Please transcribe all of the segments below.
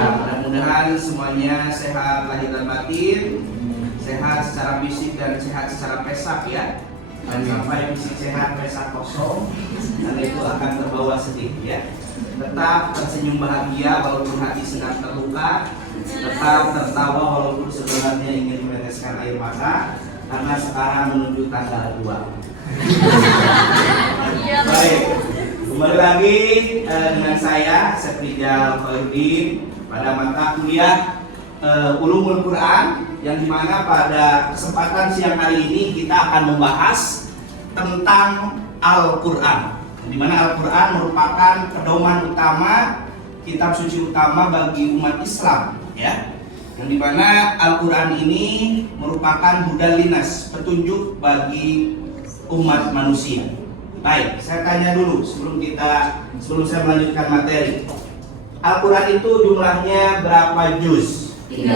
Mudah-mudahan semuanya sehat lahir dan batin, sehat secara fisik dan sehat secara pesak ya. Dan sampai fisik sehat, pesak kosong, dan itu akan terbawa sedih ya. Tetap tersenyum bahagia walaupun hati sedang terluka, tetap tertawa walaupun sebenarnya ingin meneteskan air mata, karena sekarang menuju tanggal 2. Baik, kembali lagi dengan saya Seprijal Khalidin pada mata kuliah Ulumul Quran, yang dimana pada kesempatan siang hari ini kita akan membahas tentang Al-Quran, dimana Al-Quran merupakan pedoman utama, kitab suci utama bagi umat Islam ya, yang dimana Al-Quran ini merupakan hudal linas, petunjuk bagi umat manusia. Baik, saya tanya dulu sebelum saya melanjutkan materi. Al-Quran itu jumlahnya berapa juz? 30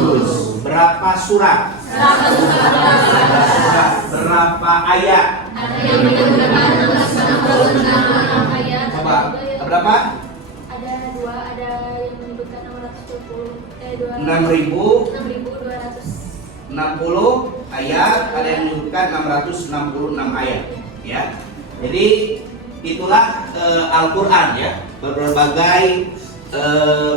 juz. Berapa surat? 114. Berapa ayat? Ada yang menyebutkan 66 ayat. Coba, berapa? Ada 2, ada yang menyebutkan 620, 6.260 ayat, ada yang menyebutkan 666 ayat ya. Jadi itulah Al-Quran ya, berbagai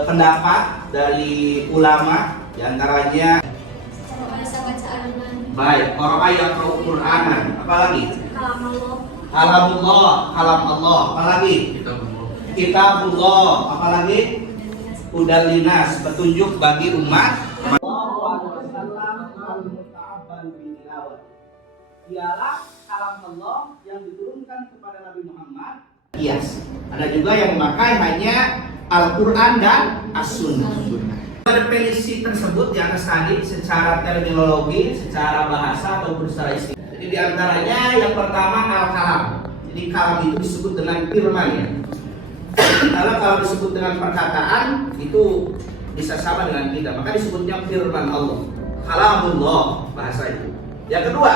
pendapat dari ulama, diantaranya bahasa bacaan. baik orang yang Qur'anan, apalagi Kalam kalam Allah, apalagi kitabullah, apalagi hudal linas, petunjuk bagi umat. Ialah kalam Allah yang diturunkan kepada Nabi Muhammad. Yes. Ada juga yang memakai hanya Al-Quran dan As-Sunnah. Definisi tersebut di atas tadi secara terminologi, secara bahasa ataupun secara istilah. Jadi diantaranya yang pertama al-kalam. Jadi kalam itu disebut dengan firman ya. Kalau disebut dengan perkataan itu bisa sama dengan kita, maka disebutnya firman Allah. Kalamullah bahasa itu. Yang kedua,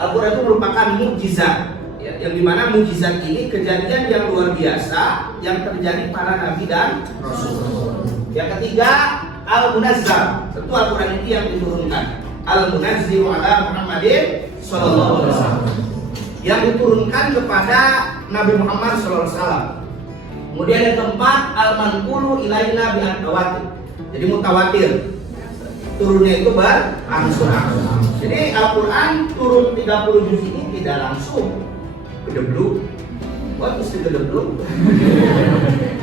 Al-Quran itu merupakan mukjizat ya, yang dimana mukjizat ini kejadian yang luar biasa yang terjadi para nabi dan rasul. Yang ketiga, Al-Munazzal, tentu Al-Quran itu yang diturunkan. Al-Munazzil ala Muhammadin sallallahu alaihi wasallam, yang diturunkan kepada Nabi Muhammad sallallahu alaihi wasallam. Kemudian yang keempat, Al-Manqulu ilaina bi at-tawatir. Jadi mutawatir. Turunnya itu berangsur-angsur. Jadi Al-Quran turun 30 juz ini tidak langsung gedebluk. What is gedebluk?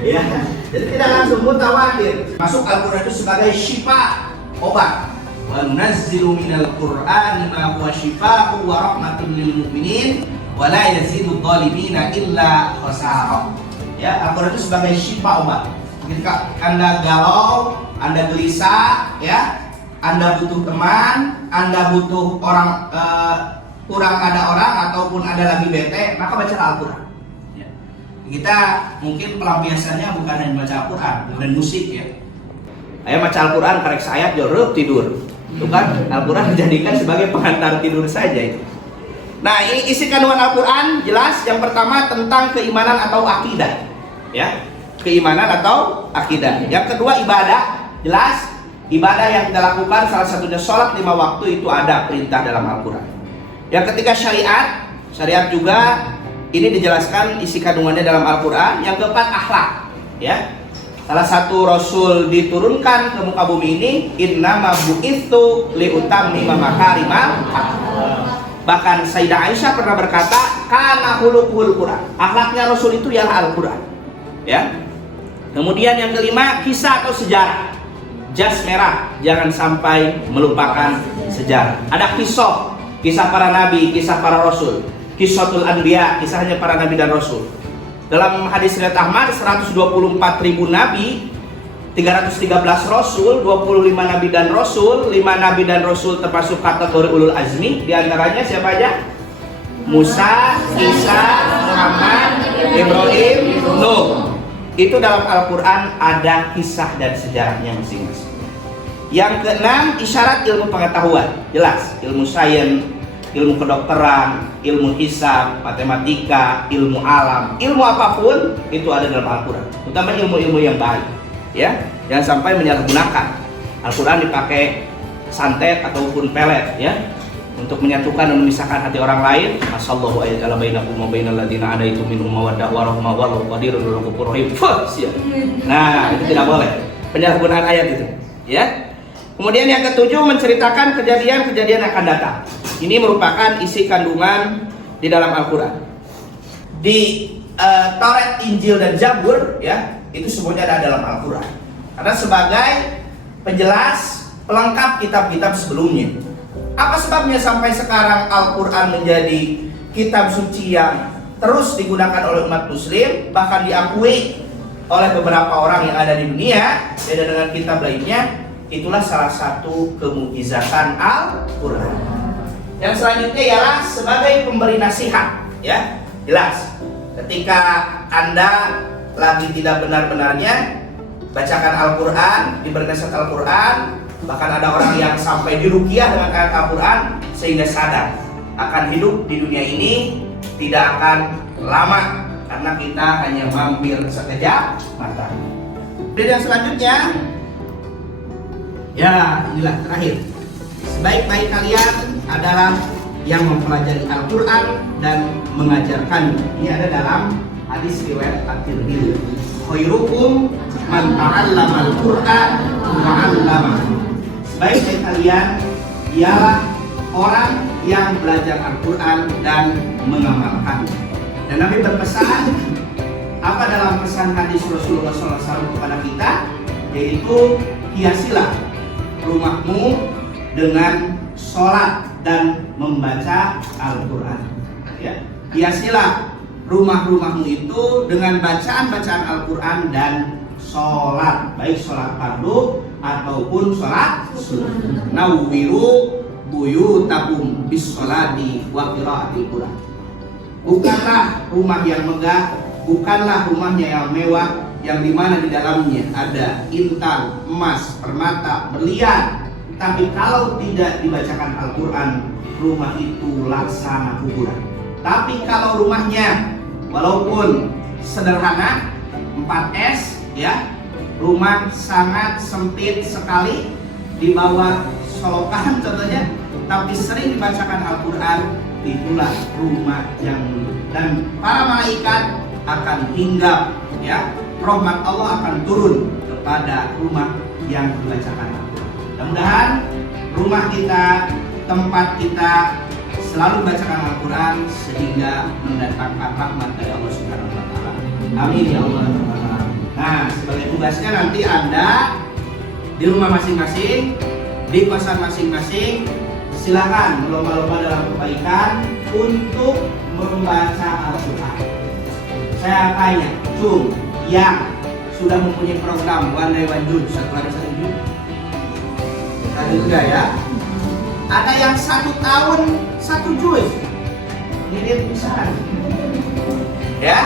Ya, jadi tidak langsung mutawatir. Masuk Al-Quran itu sebagai syifa, obat. Wa nunazzilu minal Qur'ani ma huwa syifaa'un wa rahmatun lil mu'minin wa la yazidu dhalimina illa khasara. Ya, Al-Quran itu sebagai syifa, obat. Ketika Anda galau, Anda gelisah, ya, Anda butuh teman, Anda butuh orang, kurang ada orang ataupun Anda lagi bete, maka baca Al-Quran ya. Kita mungkin pelampiasannya bukan hanya baca Al-Quran dan musik ya. Ayo baca Al-Quran, karek ayat jorok tidur. Itu kan Al-Quran dijadikan sebagai pengantar tidur saja itu. Nah, ini isi kandungan Al-Quran jelas. Yang pertama tentang keimanan atau akidah ya. Keimanan atau akidah. Yang kedua ibadah, jelas. Ibadah yang kita lakukan salah satunya sholat 5 waktu itu ada perintah dalam Al-Quran. Yang ketiga syariat, syariat juga ini dijelaskan isi kandungannya dalam Al-Quran. Yang keempat akhlak, ya. Salah satu rasul diturunkan ke muka bumi ini, innama bu'itsu liutammima makarimal akhlak. Bahkan Sayyidah Aisyah pernah berkata, kana khuluqul Quran. Akhlaknya rasul itu ialah Al-Quran, ya. Kemudian yang kelima kisah atau sejarah. Jas merah, jangan sampai melupakan sejarah. Ada kisah para nabi, kisah para rasul. Kisahul anbiya, kisahnya para nabi dan rasul. Dalam hadis riwayat Ahmad, 124.000 nabi, 313 rasul, 25 nabi dan rasul, 5 nabi dan rasul termasuk kategori ulul azmi. Di antaranya siapa aja? Musa, Isa, Muhammad, Ibrahim, Nuh. Itu dalam Al-Quran ada kisah dan sejarahnya masing-masing. Yang keenam, isyarat ilmu pengetahuan. Jelas, ilmu sains, ilmu kedokteran, ilmu hisab, matematika, ilmu alam, ilmu apapun itu ada dalam Al-Quran. Terutama ilmu-ilmu yang baik, ya. Jangan sampai menyalahgunakan. Al-Quran dipakai santet ataupun pelet, ya, untuk menyatukan dan memisahkan hati orang lain. Masallahu ayat ala bainakum wa bainal ladzina adaitum minhum mawaddah wa rahmah wallahu qadirun wa ghafurur rahim. Nah, itu tidak boleh. Penyalahgunaan ayat itu, ya. Kemudian yang ketujuh, menceritakan kejadian-kejadian yang akan datang. Ini merupakan isi kandungan di dalam Al-Quran. Di Taurat, Injil, dan Zabur, ya, itu semuanya ada dalam Al-Quran. Karena sebagai penjelas, pelengkap kitab-kitab sebelumnya. Apa sebabnya sampai sekarang Al-Quran menjadi kitab suci yang terus digunakan oleh umat muslim, bahkan diakui oleh beberapa orang yang ada di dunia, beda dengan kitab lainnya. Itulah salah satu kemukjizatan Al-Quran. Yang selanjutnya ialah sebagai pemberi nasihat, ya. Jelas, ketika Anda lagi tidak benar-benarnya, bacakan Al-Quran, diberi nasihat Al-Quran. Bahkan ada orang yang sampai diruqyah dengan ayat Al-Quran sehingga sadar akan hidup di dunia ini tidak akan lama, karena kita hanya mampir sekejap mata. Dan yang selanjutnya, ya, inilah terakhir. Sebaik-baik kalian adalah yang mempelajari Al-Quran dan mengajarkan. Ini ada dalam hadis riwayat At-Tirmidzi. Khairukum man ta'allama Al-Quran wa 'allamahu. Sebaik-baik kalian ialah orang yang belajar Al-Quran dan mengamalkan. Dan Nabi berpesan, apa dalam pesan hadis Rasulullah SAW kepada kita, yaitu hiasilah rumahmu dengan sholat dan membaca Al-Quran, ya. Hiasilah rumah-rumahmu itu dengan bacaan-bacaan Al-Quran dan sholat, baik sholat fardu ataupun sholat sunnah. Nawwiru buyutakum bis sholati wa qiraatil Quran. Bukanlah rumah yang megah, bukanlah rumahnya yang mewah, yang dimana di dalamnya ada intan, emas, permata, berlian. Tapi kalau tidak dibacakan Al-Quran, rumah itu laksana kuburan. Tapi kalau rumahnya walaupun sederhana, 4S, ya, rumah sangat sempit sekali, di bawah solokan contohnya, tapi sering dibacakan Al-Quran, itulah rumah yang mulia. Dan para malaikat akan hinggap, ya, rahmat Allah akan turun kepada rumah yang dibacakan Al-Quran. Mudah-mudahan rumah kita, tempat kita selalu bacakan Al-Quran sehingga mendatangkan rahmat dari Allah Subhanahu wa taala. Amin ya Allah. Nah, sebagai tugasnya nanti Anda di rumah masing-masing, di kosan masing-masing, silakan berlomba-lomba dalam kebaikan untuk membaca Al-Quran. Saya tanya, cum yang sudah mempunyai program One Day One Juz, satu hari satu juz, tadi juga ya. Ada yang 1 tahun 1 juz, ini dia bisa. Ya,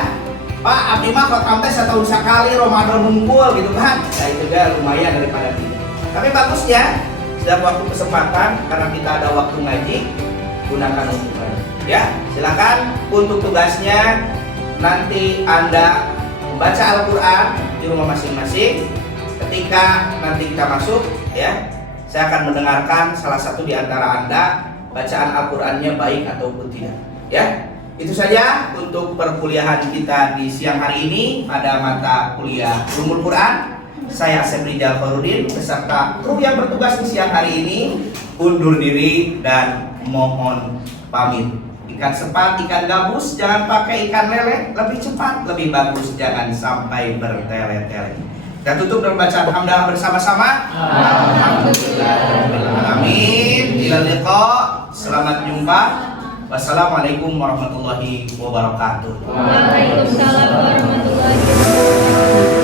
Pak Abdi mah kok teh setahun sekali Ramadan ngumpul gitu kan? Nah itu juga lumayan daripada tidak. Tapi bagusnya setiap waktu kesempatan, karena kita ada waktu ngaji, gunakan untuk ngaji. Ya, silakan untuk tugasnya nanti Anda membaca Al-Quran di rumah masing-masing. Ketika nanti kita masuk, ya, saya akan mendengarkan salah satu di antara Anda bacaan Al-Qurannya baik ataupun tidak. Ya, itu saja untuk perkuliahan kita di siang hari ini pada mata kuliah Ulumul Quran. Saya Asep Rijal Farudin beserta kru yang bertugas di siang hari ini undur diri dan mohon pamit. Ikan sepat, ikan gabus, jangan pakai ikan lele, lebih cepat, lebih bagus, jangan sampai bertele-tele. Kita tutup dengan bacaan hamdalah bersama-sama. Alhamdulillah. Amin. Ila liqa. Selamat jumpa. Wassalamualaikum warahmatullahi wabarakatuh. Waalaikumsalam warahmatullahi wabarakatuh.